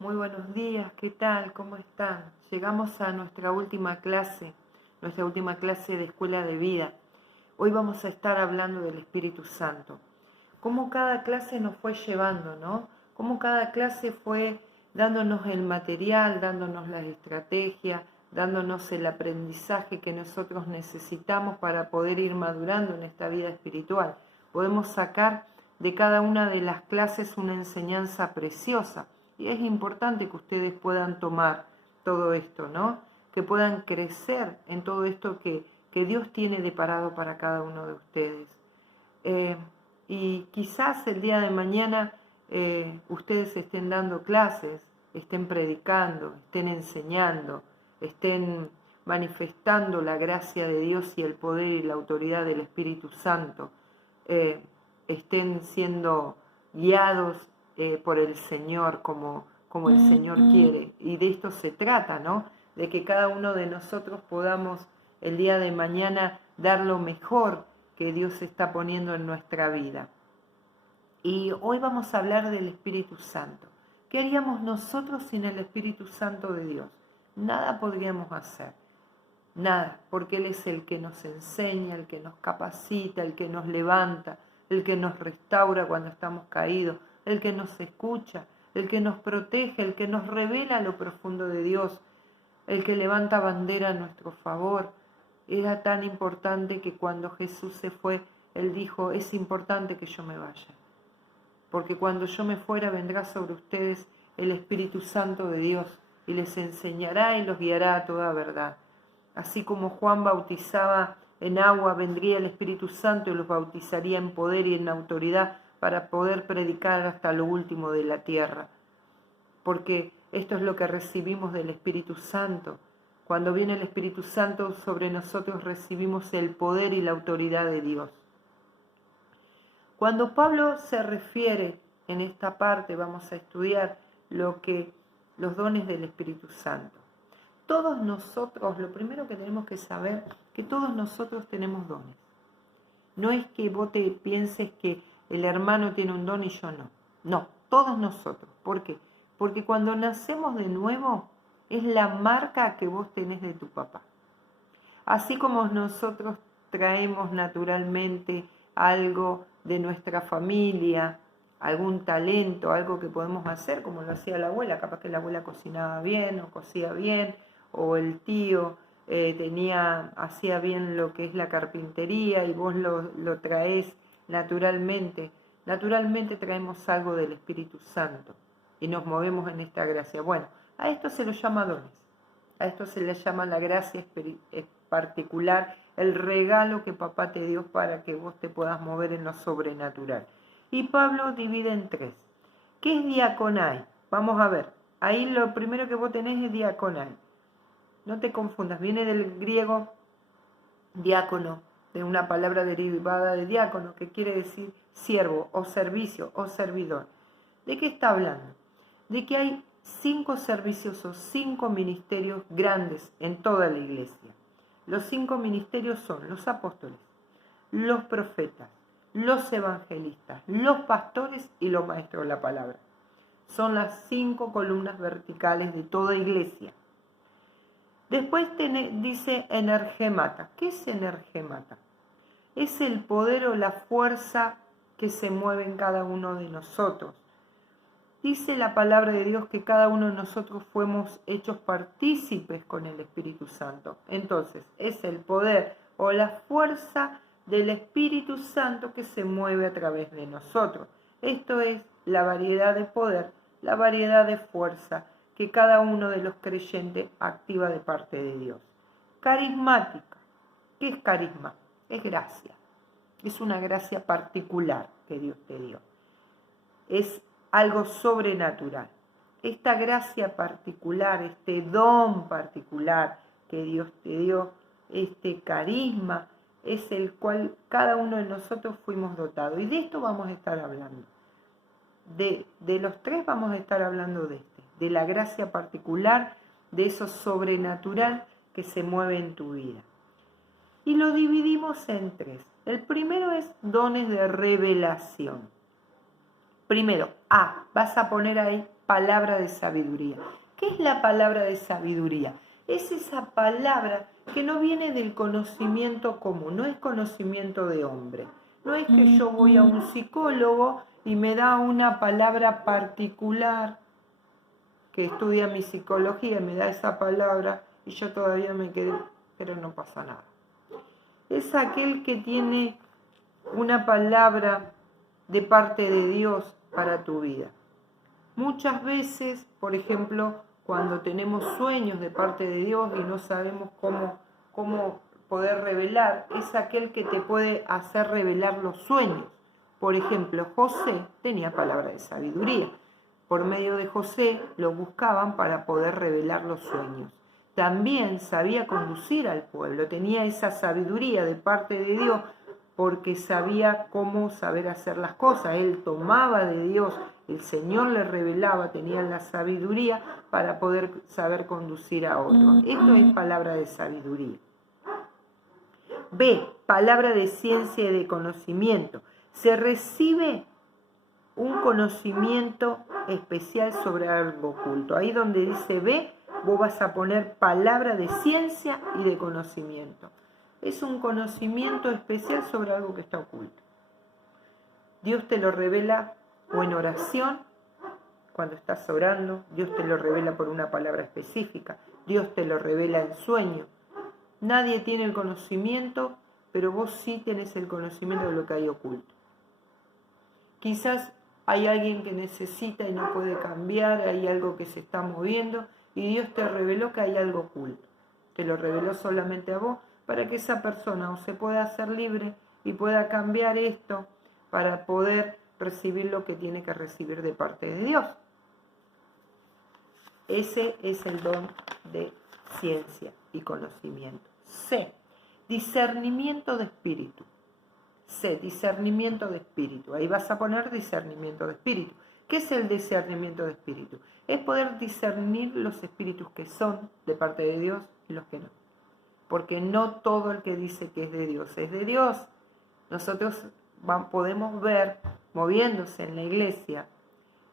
Muy buenos días, ¿qué tal? ¿Cómo están? Llegamos a nuestra última clase de Escuela de Vida. Hoy vamos a estar hablando del Espíritu Santo. Cómo cada clase nos fue llevando, ¿no? Cómo cada clase fue dándonos el material, dándonos las estrategias, dándonos el aprendizaje que nosotros necesitamos para poder ir madurando en esta vida espiritual. Podemos sacar de cada una de las clases una enseñanza preciosa. Y es importante que ustedes puedan tomar todo esto, ¿no? Que puedan crecer en todo esto que Dios tiene deparado para cada uno de ustedes. Y quizás el día de mañana ustedes estén dando clases, estén predicando, estén enseñando, estén manifestando la gracia de Dios y el poder y la autoridad del Espíritu Santo, estén siendo guiados por el Señor como el Señor quiere. Y de esto se trata, ¿no? De que cada uno de nosotros podamos el día de mañana dar lo mejor que Dios está poniendo en nuestra vida. Y hoy vamos a hablar del Espíritu Santo. ¿Qué haríamos nosotros sin el Espíritu Santo de Dios? Nada podríamos hacer. Nada, porque Él es el que nos enseña, el que nos capacita, el que nos levanta, el que nos restaura cuando estamos caídos, el que nos escucha, el que nos protege, el que nos revela lo profundo de Dios, el que levanta bandera a nuestro favor. Era tan importante que cuando Jesús se fue, Él dijo, es importante que yo me vaya, porque cuando yo me fuera vendrá sobre ustedes el Espíritu Santo de Dios y les enseñará y los guiará a toda verdad. Así como Juan bautizaba en agua, vendría el Espíritu Santo y los bautizaría en poder y en autoridad para poder predicar hasta lo último de la tierra. Porque esto es lo que recibimos del Espíritu Santo. Cuando viene el Espíritu Santo sobre nosotros recibimos el poder y la autoridad de Dios. Cuando Pablo se refiere en esta parte, vamos a estudiar los dones del Espíritu Santo. Todos nosotros, lo primero que tenemos que saber, que todos nosotros tenemos dones. No es que vos te pienses que el hermano tiene un don y yo no. No, todos nosotros. ¿Por qué? Porque cuando nacemos de nuevo, es la marca que vos tenés de tu papá. Así como nosotros traemos naturalmente algo de nuestra familia, algún talento, algo que podemos hacer, como lo hacía la abuela, capaz que la abuela cocinaba bien o cosía bien, o el tío hacía bien lo que es la carpintería y vos lo traés naturalmente. Naturalmente traemos algo del Espíritu Santo y nos movemos en esta gracia. Bueno, a esto se lo llama dones, a esto se le llama la gracia particular, el regalo que papá te dio para que vos te puedas mover en lo sobrenatural. Y Pablo divide en tres. ¿Qué es diaconai? Vamos a ver, ahí lo primero que vos tenés es diaconai. No te confundas, viene del griego diácono, de una palabra derivada de diácono, que quiere decir siervo o servicio o servidor. ¿De qué está hablando? De que hay 5 servicios o 5 ministerios grandes en toda la iglesia. Los 5 ministerios son los apóstoles, los profetas, los evangelistas, los pastores y los maestros de la palabra. Son las 5 columnas verticales de toda iglesia. Después dice energemata. ¿Qué es energemata? Es el poder o la fuerza que se mueve en cada uno de nosotros. Dice la palabra de Dios que cada uno de nosotros fuimos hechos partícipes con el Espíritu Santo. Entonces, es el poder o la fuerza del Espíritu Santo que se mueve a través de nosotros. Esto es la variedad de poder, la variedad de fuerza que cada uno de los creyentes activa de parte de Dios. Carismática. ¿Qué es carisma? Es gracia. Es una gracia particular que Dios te dio. Es algo sobrenatural. Esta gracia particular, este don particular que Dios te dio, este carisma, es el cual cada uno de nosotros fuimos dotados. Y de esto vamos a estar hablando. De los tres vamos a estar hablando de la gracia particular, de eso sobrenatural que se mueve en tu vida. Y lo dividimos en 3. El primero es dones de revelación. Primero, vas a poner ahí palabra de sabiduría. ¿Qué es la palabra de sabiduría? Es esa palabra que no viene del conocimiento común, no es conocimiento de hombre. No es que yo voy a un psicólogo y me da una palabra particular que estudia mi psicología, me da esa palabra y yo todavía me quedé, pero no pasa nada. Es aquel que tiene una palabra de parte de Dios para tu vida. Muchas veces, por ejemplo, cuando tenemos sueños de parte de Dios y no sabemos cómo poder revelar, es aquel que te puede hacer revelar los sueños. Por ejemplo, José tenía palabra de sabiduría. Por medio de José lo buscaban para poder revelar los sueños. También sabía conducir al pueblo, tenía esa sabiduría de parte de Dios porque sabía cómo saber hacer las cosas. Él tomaba de Dios, el Señor le revelaba, tenía la sabiduría para poder saber conducir a otros. Esto es palabra de sabiduría. B, palabra de ciencia y de conocimiento. Se recibe un conocimiento especial sobre algo oculto. Ahí donde dice B, vos vas a poner palabra de ciencia y de conocimiento. Es un conocimiento especial sobre algo que está oculto. Dios te lo revela o en oración, cuando estás orando, Dios te lo revela por una palabra específica, Dios te lo revela en sueño. Nadie tiene el conocimiento, pero vos sí tenés el conocimiento de lo que hay oculto. Quizás hay alguien que necesita y no puede cambiar, hay algo que se está moviendo y Dios te reveló que hay algo oculto. Te lo reveló solamente a vos para que esa persona o se pueda hacer libre y pueda cambiar esto para poder recibir lo que tiene que recibir de parte de Dios. Ese es el don de ciencia y conocimiento. C, discernimiento de espíritu. C, discernimiento de espíritu. Ahí vas a poner discernimiento de espíritu. ¿Qué es el discernimiento de espíritu? Es poder discernir los espíritus que son de parte de Dios y los que no. Porque no todo el que dice que es de Dios es de Dios. Nosotros podemos ver moviéndose en la iglesia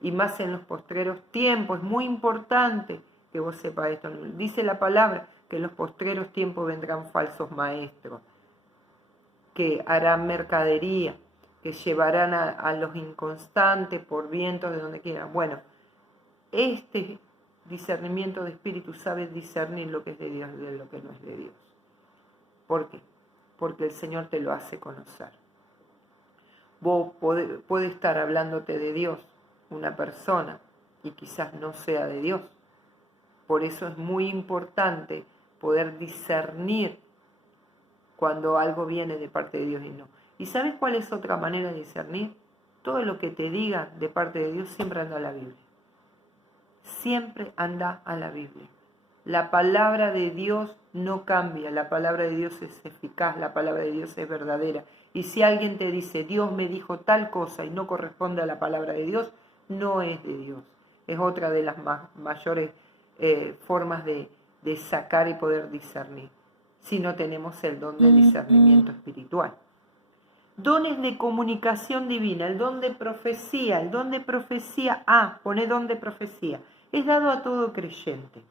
y más en los postreros tiempos. Es muy importante que vos sepas esto. Dice la palabra que en los postreros tiempos vendrán falsos maestros, que harán mercadería, que llevarán a los inconstantes por vientos de donde quieran. Bueno, este discernimiento de espíritu sabe discernir lo que es de Dios y lo que no es de Dios. ¿Por qué? Porque el Señor te lo hace conocer. Vos puede estar hablándote de Dios una persona y quizás no sea de Dios. Por eso es muy importante poder discernir cuando algo viene de parte de Dios y no. ¿Y sabes cuál es otra manera de discernir? Todo lo que te diga de parte de Dios siempre anda a la Biblia. Siempre anda a la Biblia. La palabra de Dios no cambia, la palabra de Dios es eficaz, la palabra de Dios es verdadera. Y si alguien te dice, Dios me dijo tal cosa y no corresponde a la palabra de Dios, no es de Dios. Es otra de las mayores formas de sacar y poder discernir, si no tenemos el don de discernimiento espiritual. Dones de comunicación divina, el don de profecía. El don de profecía, pone don de profecía, es dado a todo creyente.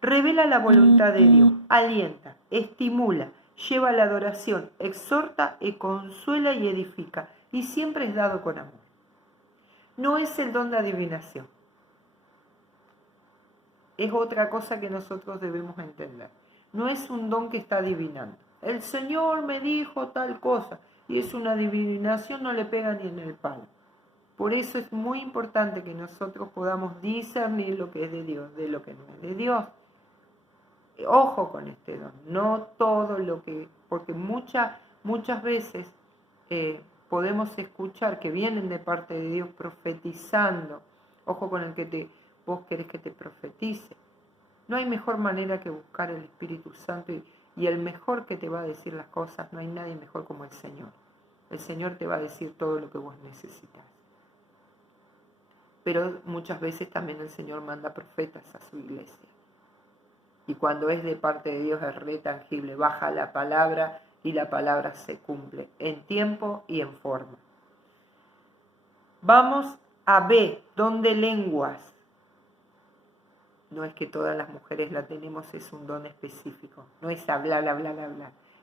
Revela la voluntad de Dios, alienta, estimula, lleva a la adoración, exhorta, consuela y edifica, y siempre es dado con amor. No es el don de adivinación. Es otra cosa que nosotros debemos entender. No es un don que está adivinando. El Señor me dijo tal cosa, y es una adivinación, no le pega ni en el palo. Por eso es muy importante que nosotros podamos discernir lo que es de Dios, de lo que no es de Dios. Ojo con este don, no todo lo que, porque muchas veces podemos escuchar que vienen de parte de Dios profetizando. Ojo con el que vos querés que te profetice. No hay mejor manera que buscar el Espíritu Santo y el mejor que te va a decir las cosas, no hay nadie mejor como el Señor. El Señor te va a decir todo lo que vos necesitas. Pero muchas veces también el Señor manda profetas a su iglesia. Y cuando es de parte de Dios es re tangible, baja la palabra y la palabra se cumple en tiempo y en forma. Vamos a B, don de lenguas. No es que todas las mujeres la tenemos, es un don específico. No es hablar.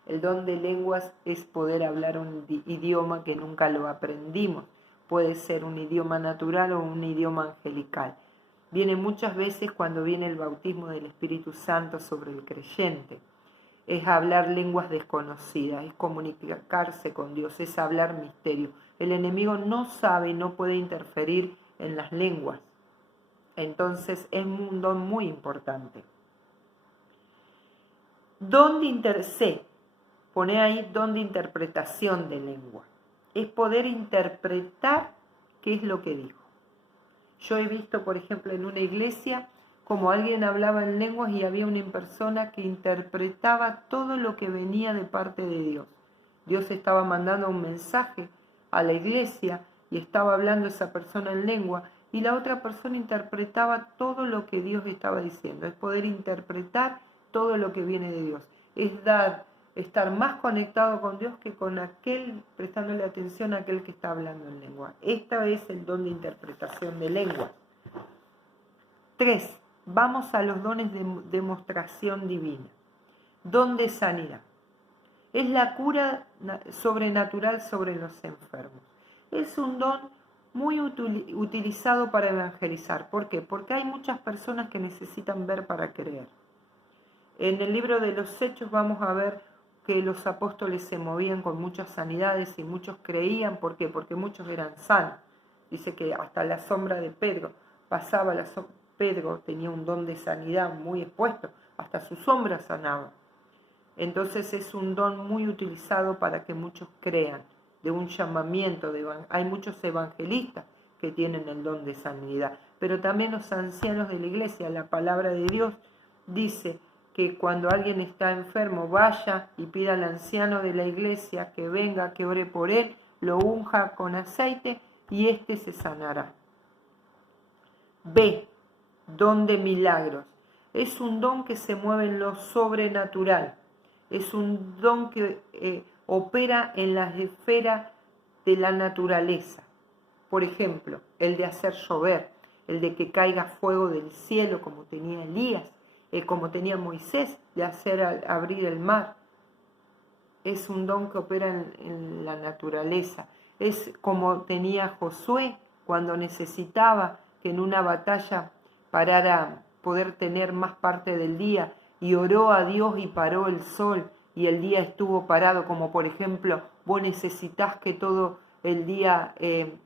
El don de lenguas es poder hablar un idioma que nunca lo aprendimos. Puede ser un idioma natural o un idioma angelical. Viene muchas veces cuando viene el bautismo del Espíritu Santo sobre el creyente. Es hablar lenguas desconocidas, es comunicarse con Dios, es hablar misterio. El enemigo no sabe y no puede interferir en las lenguas. Entonces es un don muy importante. Pone ahí don de interpretación de lengua. Es poder interpretar qué es lo que dijo. Yo he visto, por ejemplo, en una iglesia, como alguien hablaba en lenguas y había una persona que interpretaba todo lo que venía de parte de Dios. Dios estaba mandando un mensaje a la iglesia y estaba hablando esa persona en lengua y la otra persona interpretaba todo lo que Dios estaba diciendo. Es poder interpretar todo lo que viene de Dios. Es estar más conectado con Dios que con aquel, prestándole atención a aquel que está hablando en lengua. Esta es el don de interpretación de lengua. 3. Vamos a los dones de demostración divina. Don de sanidad. Es la cura sobrenatural sobre los enfermos. Es un don muy utilizado para evangelizar. ¿Por qué? Porque hay muchas personas que necesitan ver para creer. En el libro de los Hechos vamos a ver que los apóstoles se movían con muchas sanidades y muchos creían. ¿Por qué? Porque muchos eran sanos. Dice que hasta la sombra de Pedro pasaba, Pedro tenía un don de sanidad muy expuesto, hasta su sombra sanaba. Entonces es un don muy utilizado para que muchos crean, de un llamamiento. Hay muchos evangelistas que tienen el don de sanidad, pero también los ancianos de la iglesia. La palabra de Dios dice que cuando alguien está enfermo, vaya y pida al anciano de la iglesia que venga, que ore por él, lo unja con aceite y éste se sanará. B. Don de milagros. Es un don que se mueve en lo sobrenatural. Es un don que opera en las esferas de la naturaleza. Por ejemplo, el de hacer llover, el de que caiga fuego del cielo como tenía Elías, como tenía Moisés, de hacer abrir el mar. Es un don que opera en la naturaleza. Es como tenía Josué cuando necesitaba que en una batalla parara, poder tener más parte del día, y oró a Dios y paró el sol y el día estuvo parado. Como por ejemplo, vos necesitas que todo el día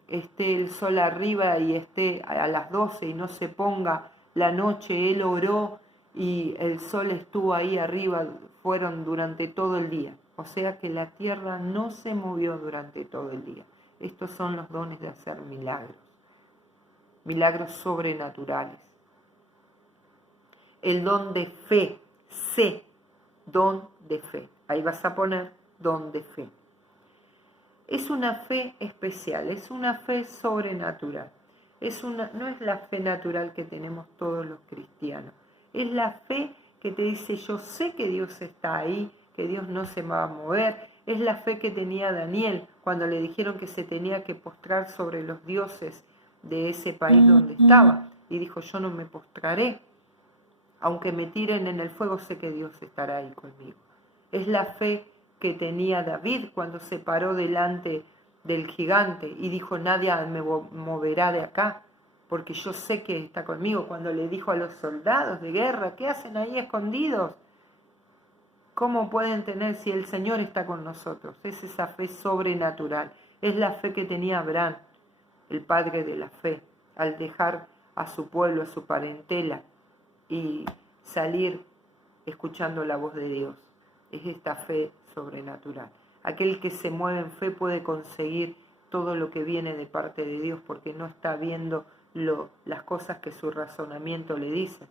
esté el sol arriba y esté a las 12 y no se ponga la noche. Él oró y el sol estuvo ahí arriba, fueron durante todo el día. O sea que la tierra no se movió durante todo el día. Estos son los dones de hacer milagros, milagros sobrenaturales. El don de fe, don de fe. Ahí vas a poner don de fe. Es una fe especial, es una fe sobrenatural. No es la fe natural que tenemos todos los cristianos. Es la fe que te dice, yo sé que Dios está ahí, que Dios no se va a mover. Es la fe que tenía Daniel cuando le dijeron que se tenía que postrar sobre los dioses de ese país donde estaba. Y dijo, yo no me postraré. Aunque me tiren en el fuego, sé que Dios estará ahí conmigo. Es la fe que tenía David cuando se paró delante del gigante y dijo, nadie me moverá de acá, porque yo sé que está conmigo. Cuando le dijo a los soldados de guerra, ¿qué hacen ahí escondidos? ¿Cómo pueden tener si el Señor está con nosotros? Es esa fe sobrenatural. Es la fe que tenía Abraham, el padre de la fe, al dejar a su pueblo, a su parentela, y salir escuchando la voz de Dios. Es esta fe sobrenatural. Aquel que se mueve en fe puede conseguir todo lo que viene de parte de Dios porque no está viendo las cosas que su razonamiento le dice.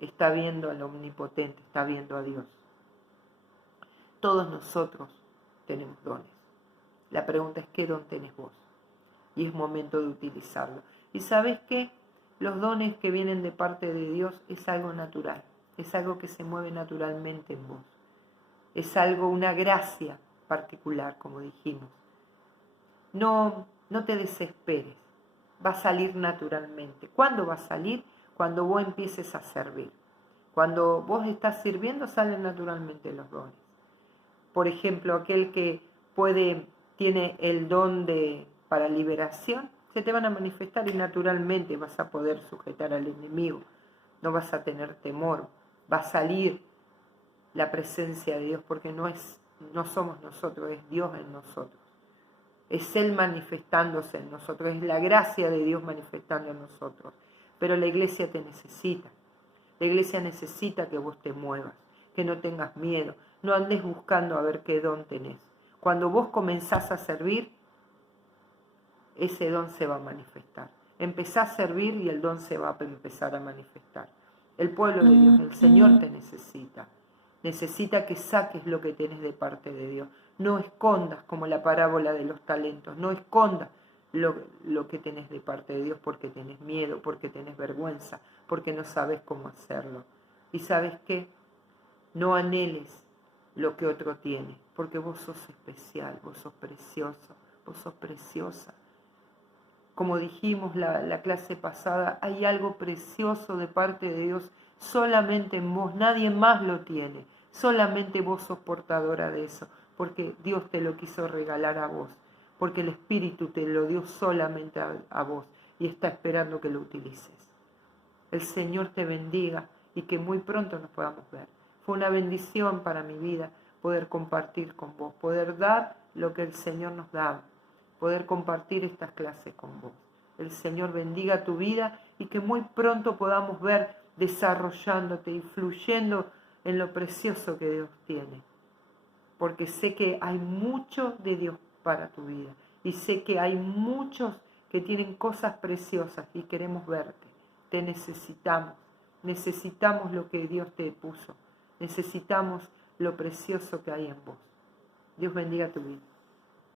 Está viendo al Omnipotente, está viendo a Dios. Todos nosotros tenemos dones. La pregunta es, ¿qué don tenés vos? Y es momento de utilizarlo. ¿Y sabes qué? Los dones que vienen de parte de Dios es algo natural, es algo que se mueve naturalmente en vos. Es algo, una gracia particular, como dijimos. No te desesperes, va a salir naturalmente. ¿Cuándo va a salir? cuando vos empieces a servir. Cuando vos estás sirviendo salen naturalmente los dones. Por ejemplo, aquel que tiene el don para liberación, se te van a manifestar y naturalmente vas a poder sujetar al enemigo. No vas a tener temor, va a salir la presencia de Dios porque no somos nosotros, es Dios en nosotros. Es Él manifestándose en nosotros, es la gracia de Dios manifestando en nosotros. Pero la iglesia te necesita. La iglesia necesita que vos te muevas, que no tengas miedo, no andes buscando a ver qué don tenés. Cuando vos comenzás a servir, ese don se va a manifestar. Empezá a servir y el don se va a empezar a manifestar. El pueblo de Dios, el Señor te necesita. Necesita que saques lo que tenés de parte de Dios. No escondas, como la parábola de los talentos, no escondas lo que tenés de parte de Dios porque tenés miedo, porque tenés vergüenza, porque no sabes cómo hacerlo. Y ¿sabes qué? No anheles lo que otro tiene, porque vos sos especial, vos sos precioso, vos sos preciosa. Como dijimos la clase pasada, hay algo precioso de parte de Dios solamente en vos, nadie más lo tiene, solamente vos sos portadora de eso, porque Dios te lo quiso regalar a vos, porque el Espíritu te lo dio solamente a vos y está esperando que lo utilices. El Señor te bendiga y que muy pronto nos podamos ver. Fue una bendición para mi vida poder compartir con vos, poder dar lo que el Señor nos da, poder compartir estas clases con vos. El Señor bendiga tu vida y que muy pronto podamos ver desarrollándote y fluyendo en lo precioso que Dios tiene. Porque sé que hay mucho de Dios para tu vida y sé que hay muchos que tienen cosas preciosas y queremos verte. Te necesitamos lo que Dios te puso, necesitamos lo precioso que hay en vos. Dios bendiga tu vida.